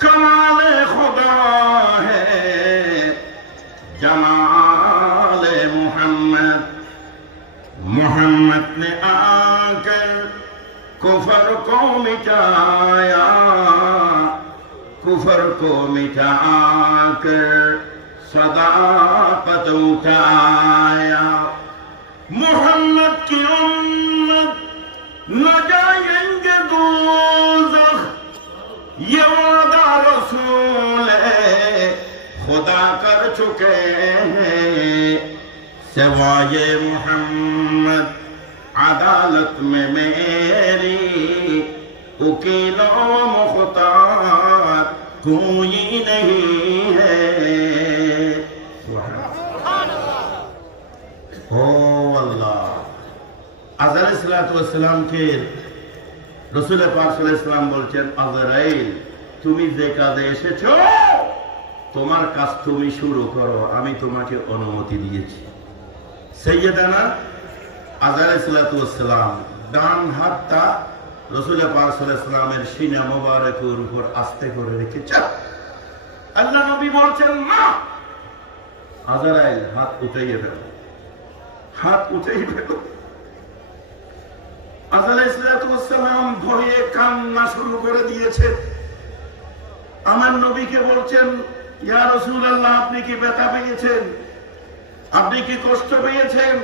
कमाल खुदा है जमाल मोहम्मद। मोहम्मद ने आकर कुफर को मिटाया, कुफर को मिटाकर सदाकत उठाया। मोहम्मद की उम्मत न जाएंगे दोज़ख, ये वादा रसूल खुदा कर चुके हैं। सिवाए मोहम्मद अदालत में मेरी वकीलों मुख्तार कोई नहीं है। ओ अल्लाह, আজরাইল সালাতু ওয়াসসালামকে রাসূল পাক সাল্লাল্লাহু আলাইহি ওয়াসাল্লাম বলছেন, আজরাইল তুমি যে কাজে এসেছো তোমার কাজ তুমি শুরু করো, আমি তোমাকে অনুমতি দিয়েছি। সাইয়্যিদানা আজরাইল সালাতু ওয়াসসালাম ডান হাতটা রাসূল পাক সাল্লাল্লাহু আলাইহি ওয়াসাল্লামের সিনা মোবারকের উপর আস্তে করে রেখেছেন। আল্লাহ নবী বলছেন, না, আজরাইল হাত উঠাইয়ে ফেলো, হাত উঠাইয়ে ফেলো। আজরাইল সালাতু ওয়াসসালাম ভয়ে কান্না শুরু করে দিয়েছে। আমার নবীকে বলছেন, ইয়া রাসূলুল্লাহ, আপনি কি ব্যথা পেয়েছেন? আপনি কি কষ্ট পেয়েছেন?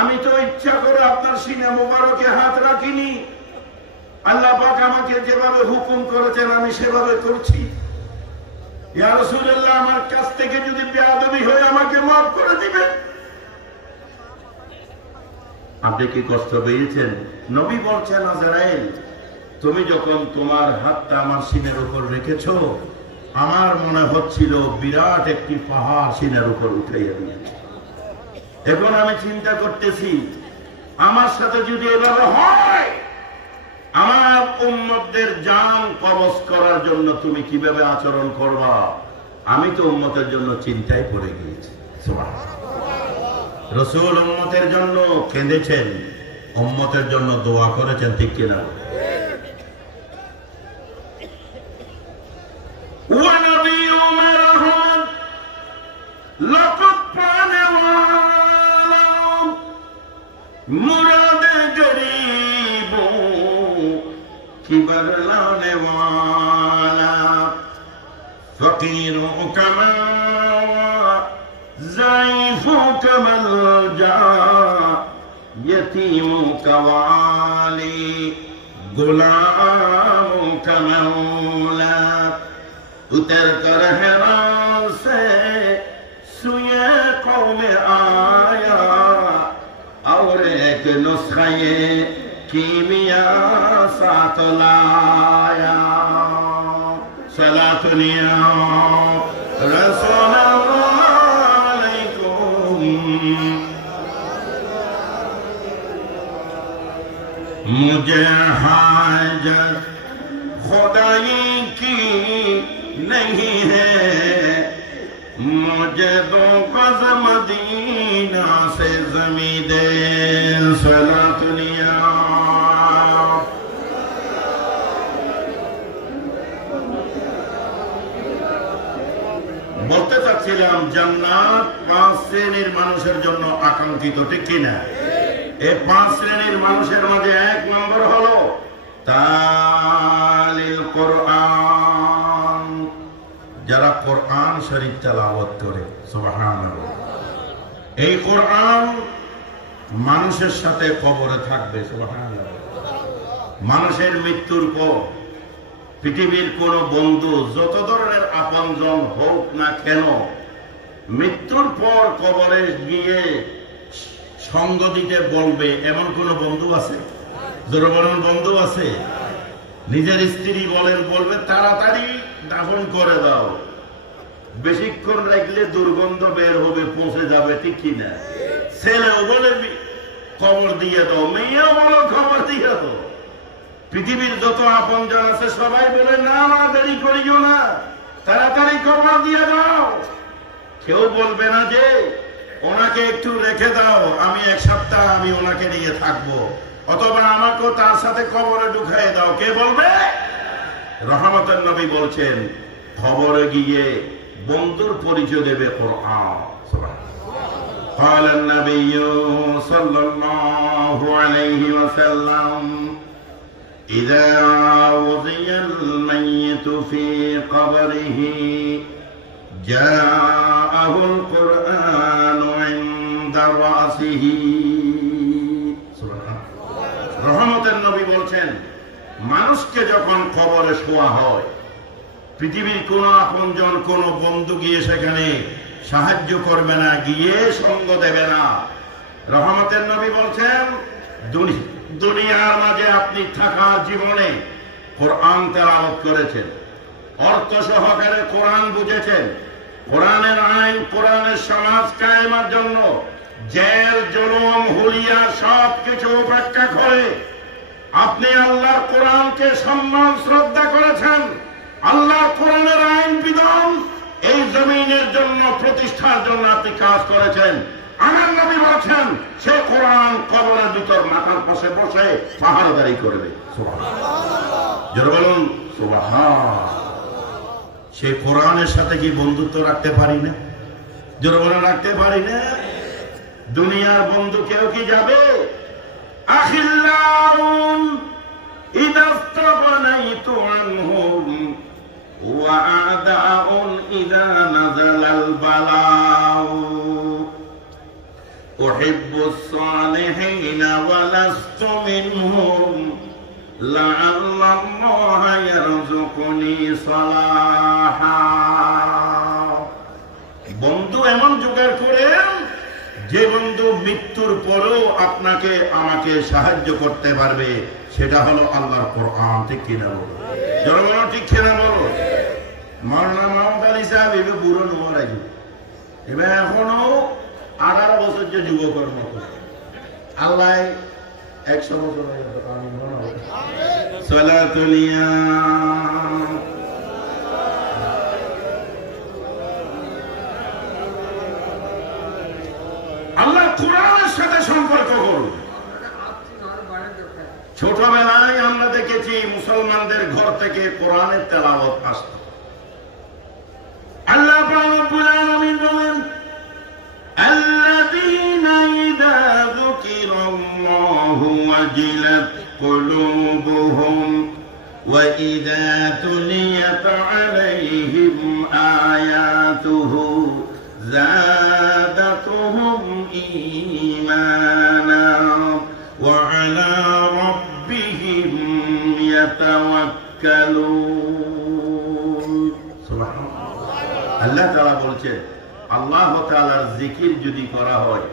আমি তো ইচ্ছা করে আপনার সিনা মোবারকে হাত রাখিনি। আল্লাহ পাক আমাকে যেভাবে হুকুম করেছেন আমি সেভাবে করছি। ইয়া রাসূলুল্লাহ, আমার কাছ থেকে যদি বেয়াদবি হয় আমাকে মাফ করে দিবেন। আপনি কি কষ্ট পেয়েছেন? নবী বলছেন, আজরাইল তুমি যখন তোমার হাতটা আমার সিনের উপর রেখেছো আমার মনে হচ্ছিল বিরাট একটি পাহাড় সিনের উপর উঠাইয়া দিয়েছে। এখন আমি চিন্তা করতেছি আমার সাথে যদি এভাবে হয় আমার উম্মতদের জান কবজ করার জন্য তুমি কিভাবে আচরণ করবা। আমি তো উম্মতের জন্য চিন্তায় পড়ে গিয়েছি। সুবহানাল্লাহ। রাসূল উম্মতের জন্য কেঁদেছেন, উম্মতের জন্য দোয়া করেছেন, ঠিক কিনা? मुरादे गरीबों की बरलाने वाला, फकीरों का ज़ईफ़ों का मलजा, यतीमों का वाली, गुलामों का मौला। उतर कर हिरान से सुए कौम आया और एक नुस्खे कीमिया साथ लाया। सलातुनिया रसूलुल्लाह अलैकुम, मुझे हाजत खुदाई की नहीं है, मुझे दो गज़ मदीना से ज़मीं दे। सलातुनिया বলতে চাচ্ছিলাম জান্নাত 5 শ্রেণীর মানুষের জন্য আকাঙ্ক্ষিত, ঠিক কিনা? এই 5 শ্রেণীর মানুষের মাঝে 1 নম্বর হলো তালিল কোরআন, যারা কোরআন শরীফ তেলাওয়াত করে। সুবহানাল্লাহ। এই কোরআন মানুষের সাথে কবরে থাকবে। সুবহানাল্লাহ। মানুষের মৃত্যুর পর পৃথিবীর কোন বন্ধু যত ধরনের আপনজন হোক না কেন, মৃত্যুর পর কবরে গিয়ে সঙ্গ দিতে বলবে এমন কোন বন্ধু আছে? জোরে বলেন, বন্ধু আছে? নিজের স্ত্রী বলবে তাড়াতাড়ি দাফন করে দাও, বেশিক্ষণ রাখলে দুর্গন্ধ বের হবে, পৌঁছে যাবে, ঠিক কিনা? ছেলেও বলে খবর দিয়ে দাও, মেয়েও বলো খবর দিয়ে দাও। পৃথিবীর যত আপনজন আছে সবাই বলে না না দেরি করিও না, তাড়াতাড়ি খবর দিয়ে দাও। কেউ বলবে না যে ওনাকে একটু রেখে দাও, আমি 1 সপ্তাহ আমি ওনাকে নিয়ে থাকবো, অথবা আমাকেও তার সাথে কবরে ঢুকাই দাও। কে বলবে? রহমতের নবী বলছেন খবরে গিয়ে বন্ধুর পরিচয় দেবে কোরআন। قال النبي صلى الله عليه وسلم إذا وضع الميت في قبره جاءه القرآن عند رأسه। রহমতের নবী বলছেন মানুষকে যখন কবরে শোয়া হয়, পৃথিবীর কোন আপনজন কোন বন্ধু গিয়ে সেখানে সাহায্য করবে না, গিয়ে সঙ্গ দেবে না। রহমতের নবী বলছেন দুনিয়ার মাঝে আপনি থাকা জীবনে কোরআন তেলাওয়াত করেছেন, অর্থ সহকারে কোরআন বুঝেছেন, কোরআনের আইন কোরআনের সমাজ কায়েমের জন্য জেল জুলুম হুলিয়া সবকিছু উপেক্ষা করে আপনি আল্লাহর কোরআনকে সম্মান শ্রদ্ধা করেছেন, আল্লাহর কোরআনের আইন বিধান এই জমিনের জন্য প্রতিষ্ঠার জন্য আপনি কাজ করেছেন। আমার নবী বলেছেন সে কোরআন কবরের ভিতর মাথার পাশে বসে পাহারাদারি করবে। যারা বলুন সুবহানাল্লাহ। সে কোরআনের সাথে কি বন্ধুত্ব রাখতে পারি না? যারা বলেন রাখতে পারি না। দুনিয়ার বন্ধু কেউ কি যাবে? আখিল্লাউন ইদাস্তাগনাইতু আনহুম ওয়া আদাউন ইযা নাযালাল বালাউ উহিব্বুস সালিহিনা ওয়া লাস্তু মিনহুম লাআল্লাল্লাহা ইয়ারযুকুনি সালাহা। বন্ধু এমন জোগাড় করেন যে বন্ধু মৃত্যুর পরেও আপনাকে আমাকে সাহায্য করতে পারবে, সেটা হলো আল্লাহর কোরআন। ঠিক কিনা বলো? জনগণ ঠিক কিনা বলো? মাওলানা মাহমুদ আলী সাহেব এবার বুড়ো নোয়ার আগে এবার এখনো 18 বছর যে যুবকর মতো আল্লাহ 100 বছর সালাতুলিয়া আল্লাহ কোরআনের সাথে সম্পর্ক করুন। ছোটবেলায় আমরা দেখেছি মুসলমানদের ঘর থেকে কোরআনের তেলাওয়াত আসত। আল্লাহ রাব্বুল আলামিন বলেন আল্লাযীনা ইযা যুকিরাল্লাহু ওয়াজিলাত কুলুবুহুম ওয়া ইযা তুলিয়াত আলাইহিম আয়াতুহু زادتهم إيمانا وعلى ربهم يتوكلون। سبحان الله। আল্লাহ তাআলা বলছেন আল্লাহ তাআলার জিকির যদি করা হয়,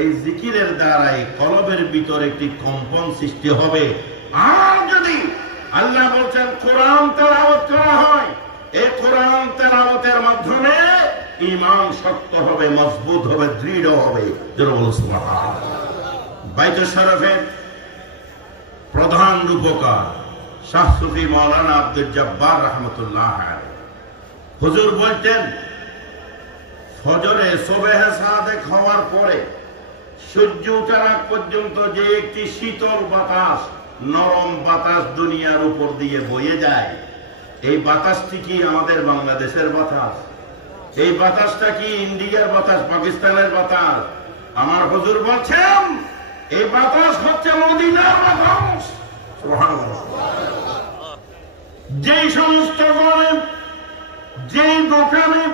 এই জিকিরের দ্বারাই কলবের ভিতরে একটি কম্পন সৃষ্টি হবে। আর যদি আল্লাহ বলছেন কোরআন তেলাওয়াত করা হয়, এই কোরআন তেলাওয়াতের মাধ্যমে ঈমান শক্ত হবে, মজবুত হবে, দৃঢ় হবে। যারা বলুন সুবহানাল্লাহ। বাইতুল শরীফের প্রধান রূপকার শাহ সুফি মাওলানা আব্দুল জব্বার রাহমাতুল্লাহ আলাইহি হুজুর বলতেন ফজরে সুবহে সাদেক হওয়ার পরে সূর্য ওঠার আগ পর্যন্ত যে একটি শীতল বাতাস, নরম বাতাস দুনিয়ার উপর দিয়ে বয়ে যায়, এই বাতাসটি কি আমাদের বাংলাদেশের বাতাস? এই বাতাসটা কি ইন্ডিয়ার বাতাস, পাকিস্তানের বাতাস? আমার হুজুর বলছেন এই বাতাস হচ্ছে মদিনার বাতাস। সুবহানাল্লাহ। যেই সমস্ত ঘরে, যেই দোকানে,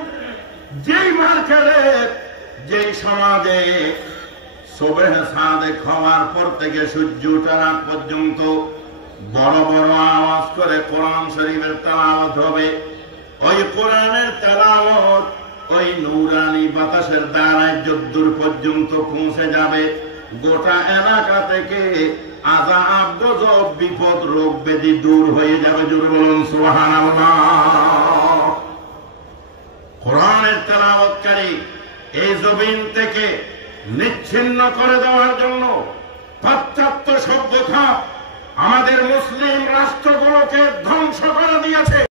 যেই মার্কেটে, যেই সমাজে সুবহে সাদেক হওয়ার পর থেকে সূর্য ওঠার আগ পর্যন্ত বড় বড় আওয়াজ করে কোরআন শরীফের তেলাওয়াত হবে, ওই কোরআনের তেলাওয়াত ওই নূরানি বাতাসের দ্বারায় যদ্দূর পর্যন্ত পৌঁছে যাবে, গোটা এলাকা থেকে আযাব গজব বিপদ রোগ ব্যাধি দূর হয়ে যাবে। জোরে বলুন সুবহানাল্লাহ। কোরআনের তেলাওয়াতকারী এই জমিন থেকে নিচ্ছিন্ন করে দেওয়ার জন্য পাশ্চাত্য সভ্যতা আমাদের মুসলিম রাষ্ট্রগুলোকে ধ্বংস করে দিয়েছে।